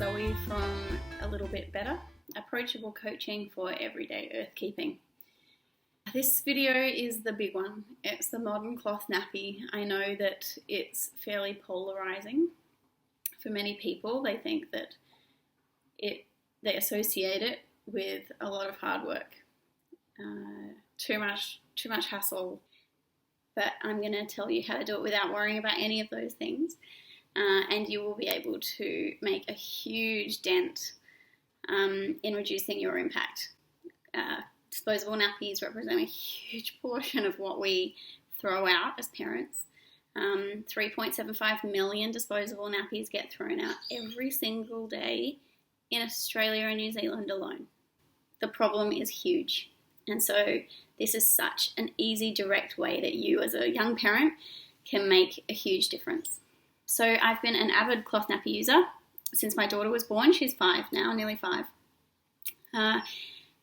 Zoe from A Little Bit Better, Approachable Coaching for Everyday Earthkeeping. This video is the big one. It's the modern cloth nappy. I know that it's fairly polarizing for many people. They think that they associate it with a lot of hard work, too much hassle. But I'm going to tell you how to do it without worrying about any of those things. And you will be able to make a huge dent in reducing your impact. Disposable nappies represent a huge portion of what we throw out as parents. 3.75 million disposable nappies get thrown out every single day in Australia and New Zealand alone. The problem is huge. And so this is such an easy, direct way that you as a young parent can make a huge difference. So I've been an avid cloth nappy user since my daughter was born. She's 5 now, nearly 5.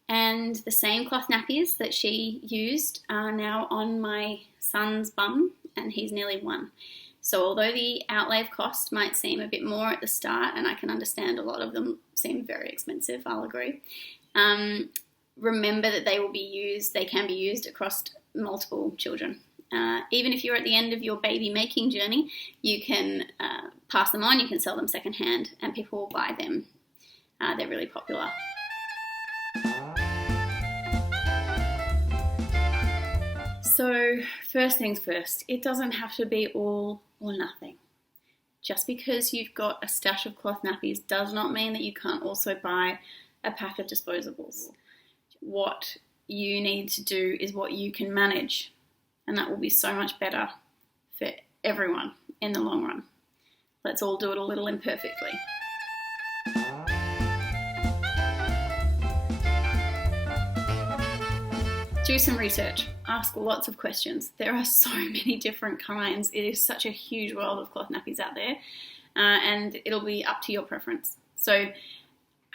And the same cloth nappies that she used are now on my son's bum, and he's nearly 1. So although the outlay of cost might seem a bit more at the start, and I can understand a lot of them seem very expensive, I'll agree, remember that they can be used across multiple children. Even if you're at the end of your baby making journey, you can pass them on, you can sell them secondhand, and people will buy them. They're really popular. So first things first, it doesn't have to be all or nothing. Just because you've got a stash of cloth nappies does not mean that you can't also buy a pack of disposables. What you need to do is what you can manage. And that will be so much better for everyone in the long run. Let's all do it a little imperfectly. Do some research. Ask lots of questions. There are so many different kinds. It is such a huge world of cloth nappies out there. And it'll be up to your preference. So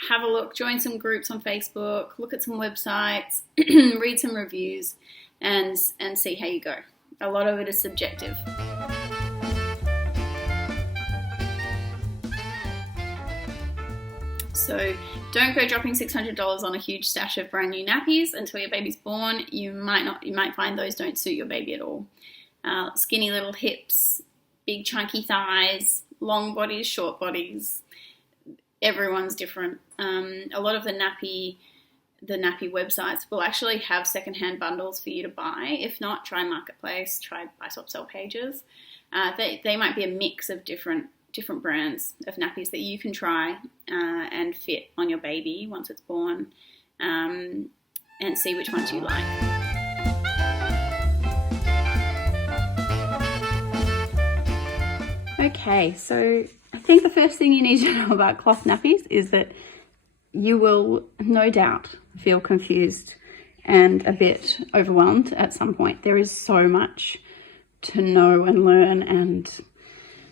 have a look, join some groups on Facebook, look at some websites, read some reviews, and see how you go. A lot of it is subjective. So don't go dropping $600 on a huge stash of brand new nappies until your baby's born. You might find those don't suit your baby at all. Skinny little hips, big chunky thighs, long bodies, short bodies. Everyone's different. A lot of the nappy websites will actually have secondhand bundles for you to buy. If not, try Marketplace, try buy swap sell pages. They might be a mix of different brands of nappies that you can try and fit on your baby once it's born, and see which ones you like. Okay, so I think the first thing you need to know about cloth nappies is that you will no doubt feel confused and a bit overwhelmed at some point. There is so much to know and learn, and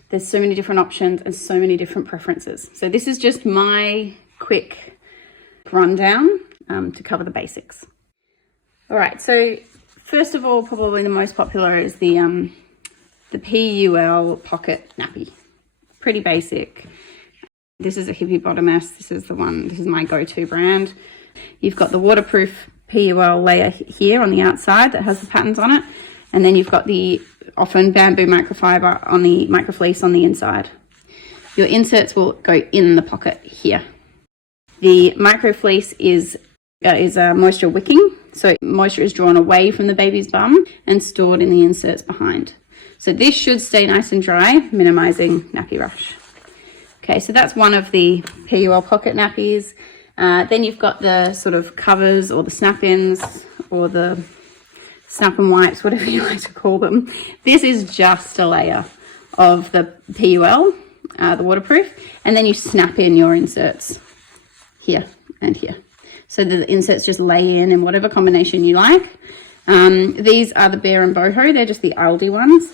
there's so many different options and so many different preferences. So this is just my quick rundown to cover the basics. All right, so first of all, probably the most popular is the Pul Pocket Nappy. Pretty basic. This is a hippie bottomess. This is my go-to brand. You've got the waterproof Pul layer here on the outside that has the patterns on it. And then you've got the often bamboo microfiber on the microfleece on the inside. Your inserts will go in the pocket here. The microfleece is moisture wicking. So moisture is drawn away from the baby's bum and stored in the inserts behind. So this should stay nice and dry, minimizing nappy rush. Okay, so that's one of the Pul Pocket Nappies. Then you've got the sort of covers or the snap-ins or the snap-in wipes, whatever you like to call them. This is just a layer of the Pul, the waterproof, and then you snap in your inserts here and here. So the inserts just lay in whatever combination you like. These are the Bear and Boho. They're just the Aldi ones.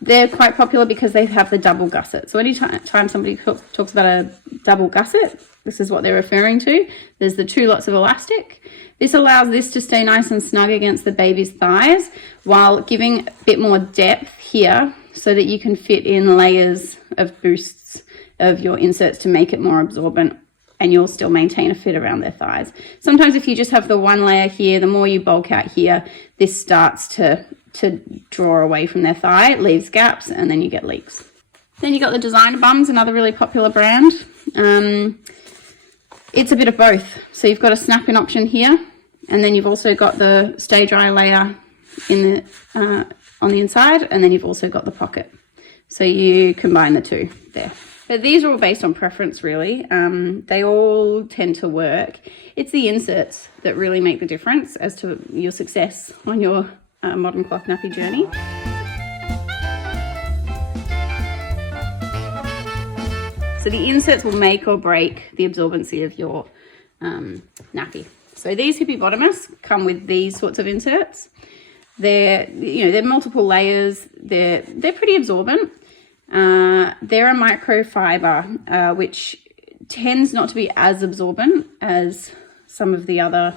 They're quite popular because they have the double gusset. So anytime somebody talks about a double gusset, this is what they're referring to. There's the 2 lots of elastic. This allows this to stay nice and snug against the baby's thighs while giving a bit more depth here so that you can fit in layers of boosts of your inserts to make it more absorbent, and you'll still maintain a fit around their thighs. Sometimes if you just have the one layer here, the more you bulk out here, this starts to draw away from their thigh, it leaves gaps, and then you get leaks. Then you got the designer bums, another really popular brand. It's a bit of both. So you've got a snap-in option here, and then you've also got the stay dry layer in the on the inside, and then you've also got the pocket. So you combine the two there. But these are all based on preference, really. They all tend to work. It's the inserts that really make the difference as to your success on your modern cloth nappy journey. So the inserts will make or break the absorbency of your nappy. So these Hippopotamus come with these sorts of inserts. They're multiple layers. They're pretty absorbent. They're a microfiber, which tends not to be as absorbent as some of the other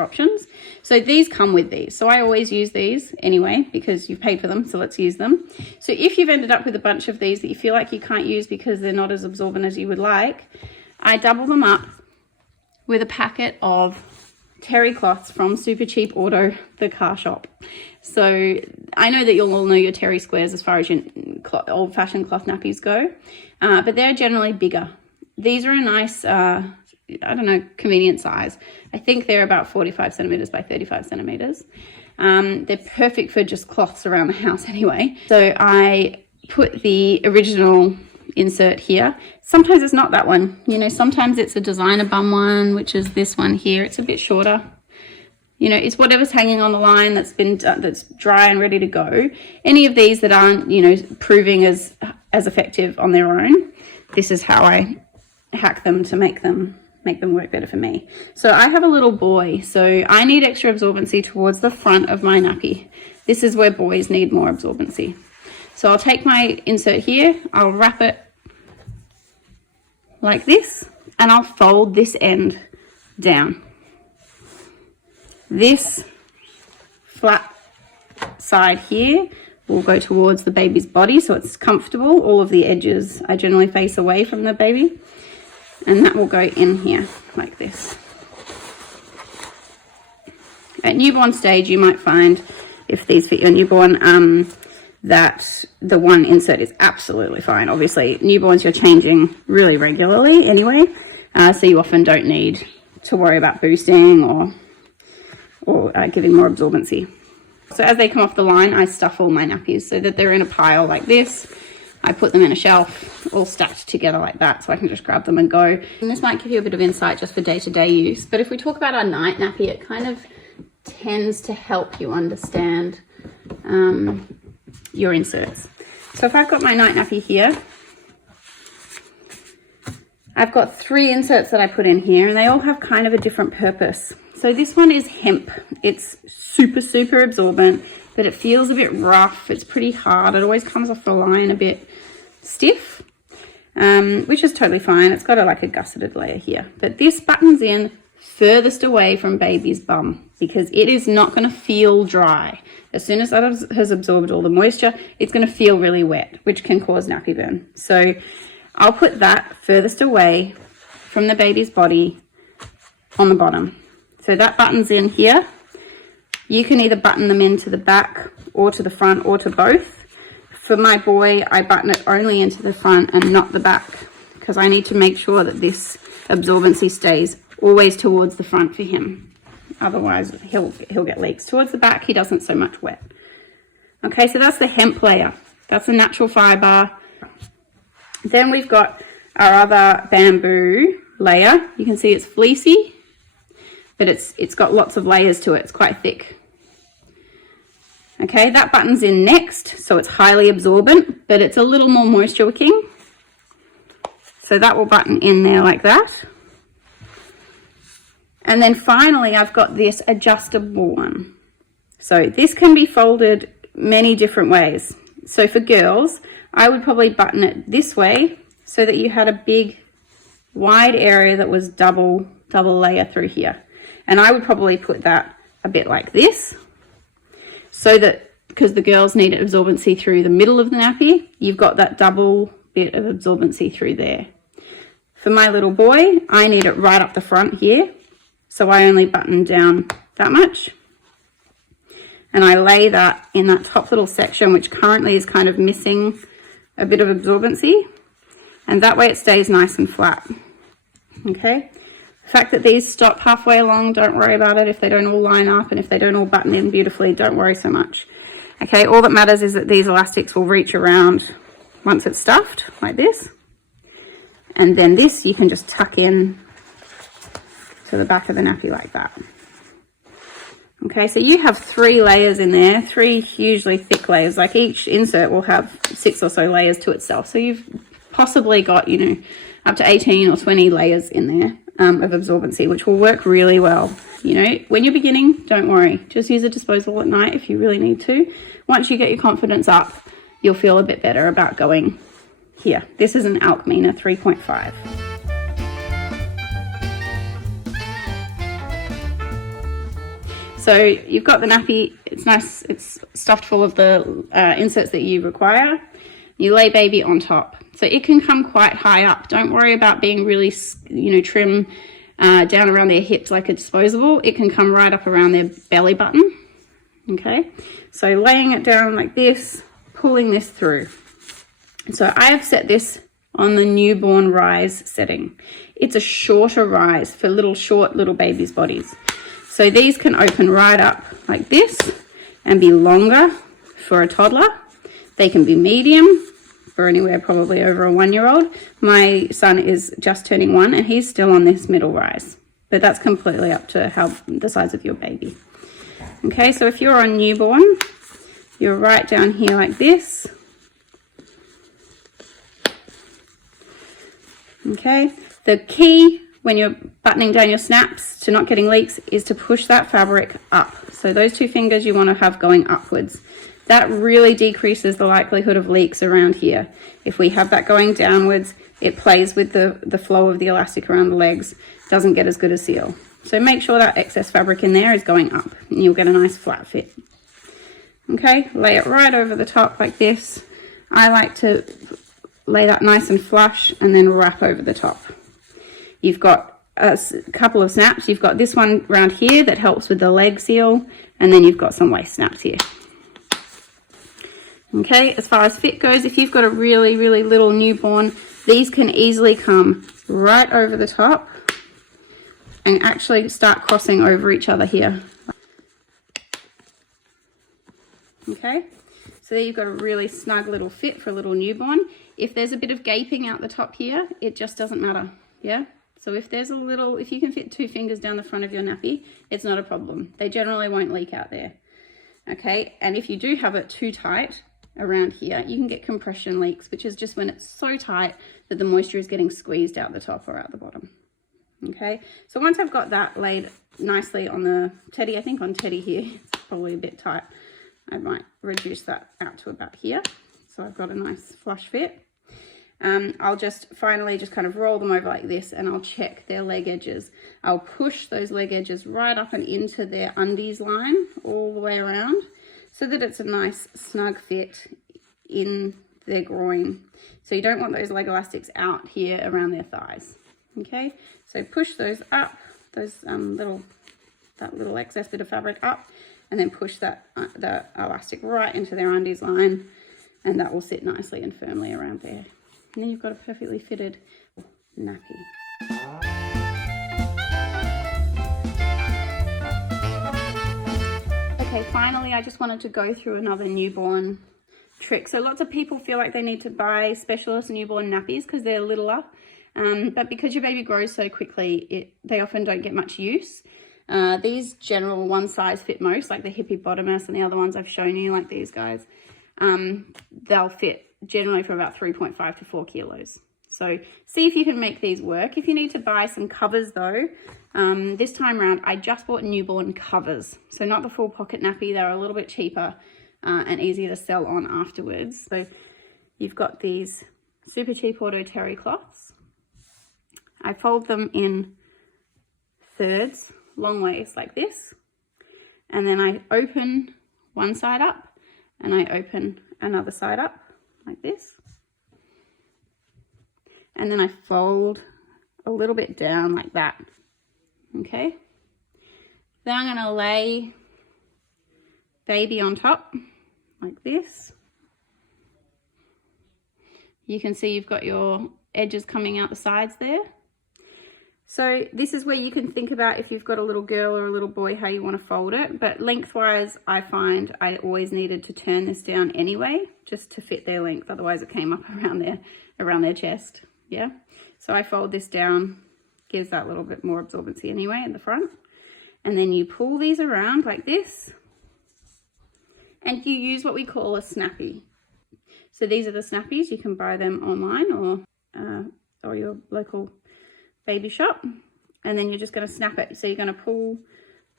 options. So these come with these. So I always use these anyway because you've paid for them, so let's use them. So if you've ended up with a bunch of these that you feel like you can't use because they're not as absorbent as you would like, I double them up with a packet of terry cloths from Super Cheap Auto, the car shop. So I know that you'll all know your terry squares as far as your old-fashioned cloth nappies go, but they're generally bigger. These are a nice, convenient size. I think they're about 45 centimeters by 35 centimeters. They're perfect for just cloths around the house anyway. So I put the original insert here. Sometimes it's not that one. Sometimes it's a designer bum one, which is this one here. It's a bit shorter. It's whatever's hanging on the line that's dry and ready to go. Any of these that aren't, proving as effective on their own, this is how I hack them to make them work better for me. So I have a little boy, so I need extra absorbency towards the front of my nappy. This is where boys need more absorbency. So I'll take my insert here, I'll wrap it like this, and I'll fold this end down. This flat side here will go towards the baby's body so it's comfortable. All of the edges I generally face away from the baby, and that will go in here like this. At newborn stage, you might find, if these fit your newborn, that the one insert is absolutely fine. Obviously, newborns you're changing really regularly anyway, so you often don't need to worry about boosting or giving more absorbency. So as they come off the line, I stuff all my nappies so that they're in a pile like this. I put them in a shelf, all stacked together like that, so I can just grab them and go. And this might give you a bit of insight just for day-to-day use, but if we talk about our night nappy, it kind of tends to help you understand your inserts. So if I've got my night nappy here, I've got 3 inserts that I put in here, and they all have kind of a different purpose. So this one is hemp. It's super, super absorbent, but it feels a bit rough. It's pretty hard. It always comes off the line a bit stiff, which is totally fine. It's got a gusseted layer here, but this buttons in furthest away from baby's bum because it is not going to feel dry. As soon as that has absorbed all the moisture, it's going to feel really wet, which can cause nappy burn. So I'll put that furthest away from the baby's body on the bottom. So that buttons in here. You can either button them into the back or to the front or to both. For my boy, I button it only into the front and not the back because I need to make sure that this absorbency stays always towards the front for him. Otherwise, he'll get leaks. Towards the back, he doesn't so much wet. Okay, so that's the hemp layer. That's a natural fiber. Then we've got our other bamboo layer. You can see it's fleecy, but it's got lots of layers to it. It's quite thick. Okay, that buttons in next, so it's highly absorbent, but it's a little more moisture wicking. So that will button in there like that. And then finally, I've got this adjustable one. So this can be folded many different ways. So for girls, I would probably button it this way so that you had a big, wide area that was double layer through here. And I would probably put that a bit like this, so that, because the girls need absorbency through the middle of the nappy, you've got that double bit of absorbency through there. For my little boy, I need it right up the front here. So I only button down that much. And I lay that in that top little section, which currently is kind of missing a bit of absorbency. And that way it stays nice and flat. Okay. The fact that these stop halfway along, don't worry about it. If they don't all line up and if they don't all button in beautifully, don't worry so much. Okay, all that matters is that these elastics will reach around once it's stuffed, like this. And then this you can just tuck in to the back of the nappy like that. Okay, so you have 3 layers in there, 3 hugely thick layers. Like each insert will have 6 or so layers to itself. So you've possibly got, you know, up to 18 or 20 layers in there of absorbency, which will work really well. You know, when you're beginning, don't worry. Just use a disposable at night if you really need to. Once you get your confidence up, you'll feel a bit better about going here. This is an Alkmina 3.5. So you've got the nappy, it's nice, it's stuffed full of the inserts that you require. You lay baby on top. So it can come quite high up. Don't worry about being really, you know, trim down around their hips like a disposable. It can come right up around their belly button. Okay, so laying it down like this, pulling this through. So I have set this on the newborn rise setting. It's a shorter rise for short little babies' bodies. So these can open right up like this and be longer for a toddler. They can be medium for anywhere probably over a 1-year-old. My son is just turning 1 and he's still on this middle rise, but that's completely up to the size of your baby. Okay, so if you're on newborn, you're right down here like this. Okay, the key when you're buttoning down your snaps to not getting leaks is to push that fabric up. So those 2 fingers you want to have going upwards. That really decreases the likelihood of leaks around here. If we have that going downwards, it plays with the flow of the elastic around the legs, doesn't get as good a seal. So make sure that excess fabric in there is going up and you'll get a nice flat fit. Okay, lay it right over the top like this. I like to lay that nice and flush and then wrap over the top. You've got a couple of snaps. You've got this one around here that helps with the leg seal, and then you've got some waist snaps here. Okay, as far as fit goes, if you've got a really, really little newborn, these can easily come right over the top and actually start crossing over each other here. Okay, so there you've got a really snug little fit for a little newborn. If there's a bit of gaping out the top here, it just doesn't matter, yeah? So if there's if you can fit 2 fingers down the front of your nappy, it's not a problem. They generally won't leak out there, okay? And if you do have it too tight around here, you can get compression leaks, which is just when it's so tight that the moisture is getting squeezed out the top or out the bottom, okay? So once I've got that laid nicely on the teddy, I think on teddy here, it's probably a bit tight. I might reduce that out to about here. So I've got a nice flush fit. I'll just finally just kind of roll them over like this and I'll check their leg edges. I'll push those leg edges right up and into their undies line all the way around so that it's a nice snug fit in their groin. So you don't want those leg elastics out here around their thighs. Okay, so push those up, that little excess bit of fabric up, and then push the elastic right into their undies line, and that will sit nicely and firmly around there. And then you've got a perfectly fitted nappy. Okay, finally, I just wanted to go through another newborn trick. So lots of people feel like they need to buy specialist newborn nappies because they're littler. But because your baby grows so quickly, they often don't get much use. These general one size fit most, like the hippopotamus and the other ones I've shown you, like these guys, they'll fit generally for about 3.5 to 4 kilos. So see if you can make these work. If you need to buy some covers though, this time around I just bought newborn covers. So not the Pul Pocket Nappy, they're a little bit cheaper and easier to sell on afterwards. So you've got these super cheap auto terry cloths. I fold them in thirds, long ways like this. And then I open one side up and I open another side up like this. and then I fold a little bit down like that. Okay, then I'm going to lay baby on top like this. You can see you've got your edges coming out the sides there. So this is where you can think about, if you've got a little girl or a little boy, how you want to fold it. But lengthwise, I find I always needed to turn this down anyway, just to fit their length. Otherwise it came up around their chest. Yeah. So I fold this down, gives that little bit more absorbency anyway in the front. And then you pull these around like this. And you use what we call a snappy. So these are the snappies. You can buy them online or your local baby shop, and then you're just going to snap it. So you're going to pull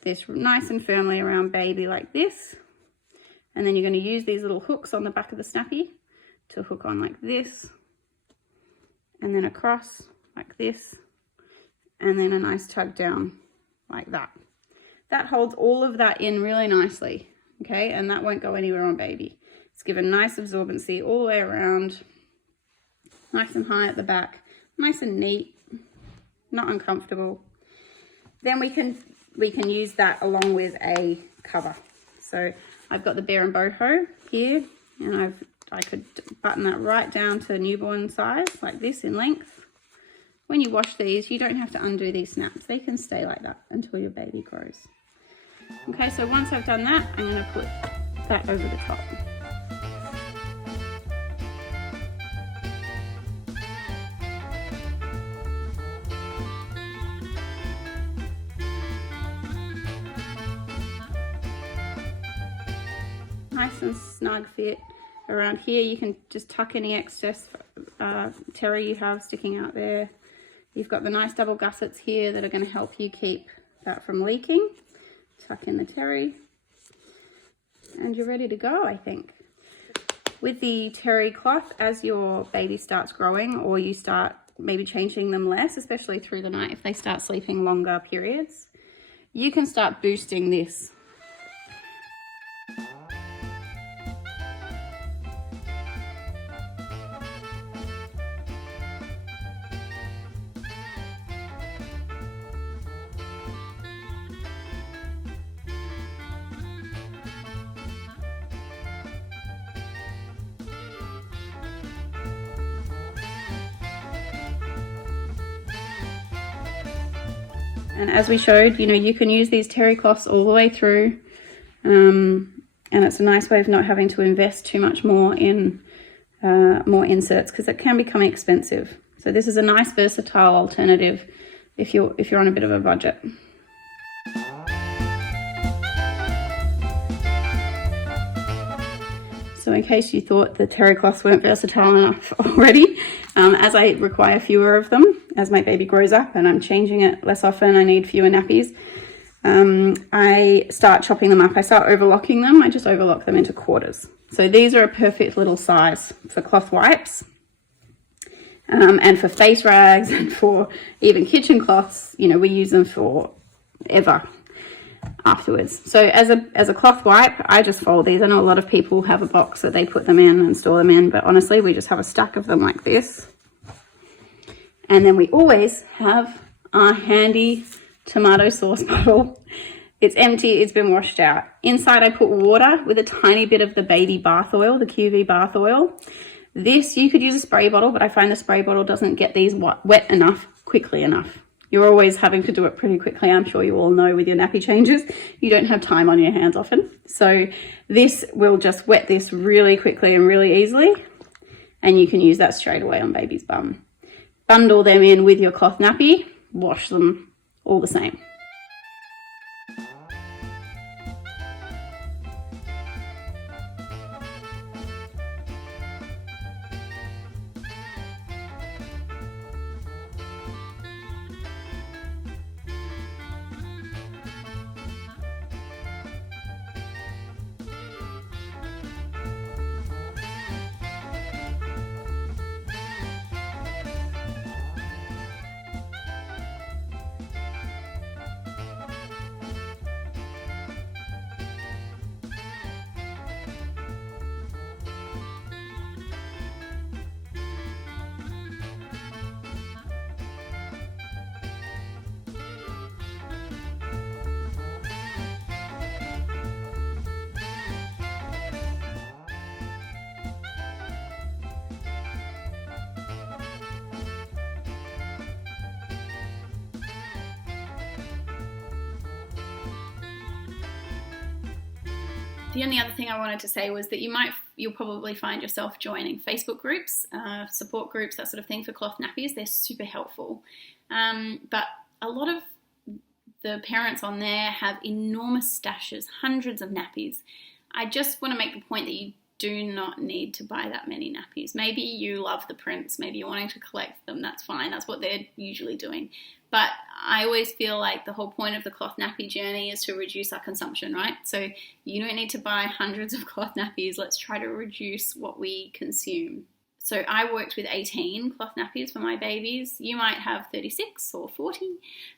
this nice and firmly around baby like this, and then you're going to use these little hooks on the back of the snappy to hook on like this, and then across like this, and then a nice tug down like that. That holds all of that in really nicely, okay, and that won't go anywhere on baby. It's given nice absorbency all the way around, nice and high at the back, nice and neat, not uncomfortable. Then we can use that along with a cover. So I've got the bear and boho here, and I could button that right down to newborn size like this in length. When you wash these, you don't have to undo these snaps. They can stay like that until your baby grows. Okay, so once I've done that, I'm going to put that over the top. Nice and snug fit around here. You can just tuck any excess terry you have sticking out there. You've got the nice double gussets here that are going to help you keep that from leaking. Tuck in the terry and you're ready to go, I think. With the terry cloth, as your baby starts growing, or you start maybe changing them less, especially through the night if they start sleeping longer periods, you can start boosting this. And as we showed, you know, you can use these terry cloths all the way through, and it's a nice way of not having to invest too much more in more inserts, because it can become expensive. So this is a nice versatile alternative if you're on a bit of a budget. So in case you thought the terry cloths weren't versatile enough already, as I require fewer of them, as my baby grows up and I'm changing it less often, I need fewer nappies, I start chopping them up. I start overlocking them. I just overlock them into quarters. So these are a perfect little size for cloth wipes, and for face rags, and for even kitchen cloths. You know, we use them for ever afterwards. So as a cloth wipe, I just fold these. I know a lot of people have a box that they put them in and store them in, but honestly, we just have a stack of them like this. And then we always have our handy tomato sauce bottle. It's empty, it's been washed out. Inside I put water with a tiny bit of the baby bath oil, the QV bath oil. This, you could use a spray bottle, but I find the spray bottle doesn't get these wet enough quickly enough. You're always having to do it pretty quickly. I'm sure you all know with your nappy changes, you don't have time on your hands often. So this will just wet this really quickly and really easily. And you can use that straight away on baby's bum. Bundle them in with your cloth nappy, wash them all the same. The only other thing I wanted to say was that you'll probably find yourself joining Facebook groups, support groups, that sort of thing for cloth nappies. They're super helpful. But a lot of the parents on there have enormous stashes, hundreds of nappies. I just want to make the point that you do not need to buy that many nappies. Maybe you love the prints, maybe you're wanting to collect them, that's fine, that's what they're usually doing. But I always feel like the whole point of the cloth nappy journey is to reduce our consumption, right? So you don't need to buy hundreds of cloth nappies, let's try to reduce what we consume. So I worked with 18 cloth nappies for my babies. You might have 36 or 40.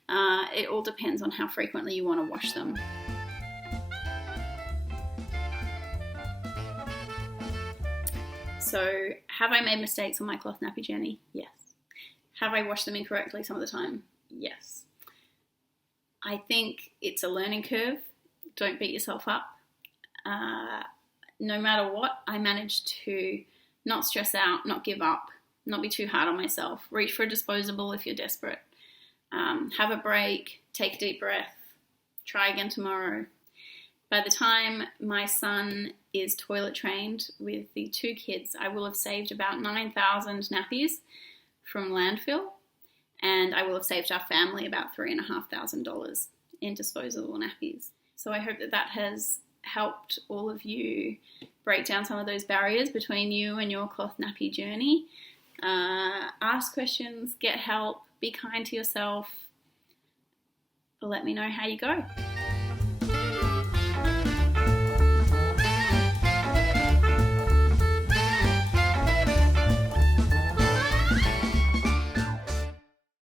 It all depends on how frequently you want to wash them. So have I made mistakes on my cloth nappy journey? Yes. Have I washed them incorrectly some of the time? Yes. I think it's a learning curve. Don't beat yourself up. No matter what, I managed to not stress out, not give up, not be too hard on myself. Reach for a disposable if you're desperate. Have a break, take a deep breath, try again tomorrow. By the time my son is toilet trained with the 2 kids, I will have saved about 9,000 nappies from landfill, and I will have saved our family about $3,500 in disposable nappies. So I hope that has helped all of you break down some of those barriers between you and your cloth nappy journey. Ask questions, get help, be kind to yourself. Let me know how you go.